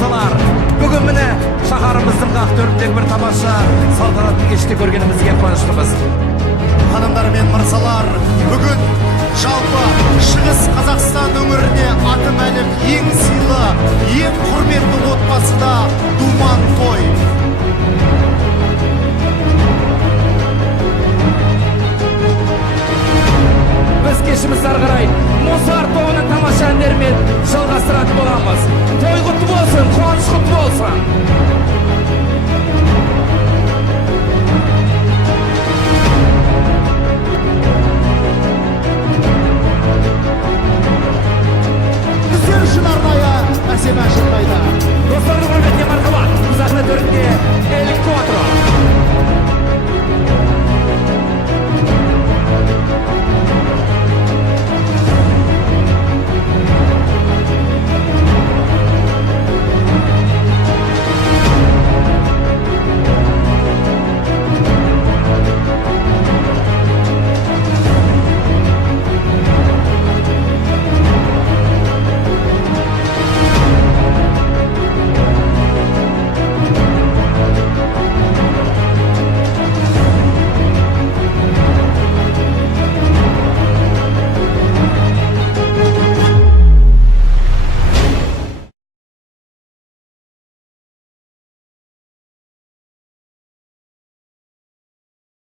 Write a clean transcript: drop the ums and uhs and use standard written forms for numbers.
мырзалар, бүгін міне шаһарымыздың қақ төріндегі бір тамаша салтанатты кешті көргенімізге қуаныштымыз. Ханымдар мен мырзалар, бүгін жалпы Шығыс Қазақстан өңіріне аты мәлім ең сыйлы, ең құрметті отбасыда думан той.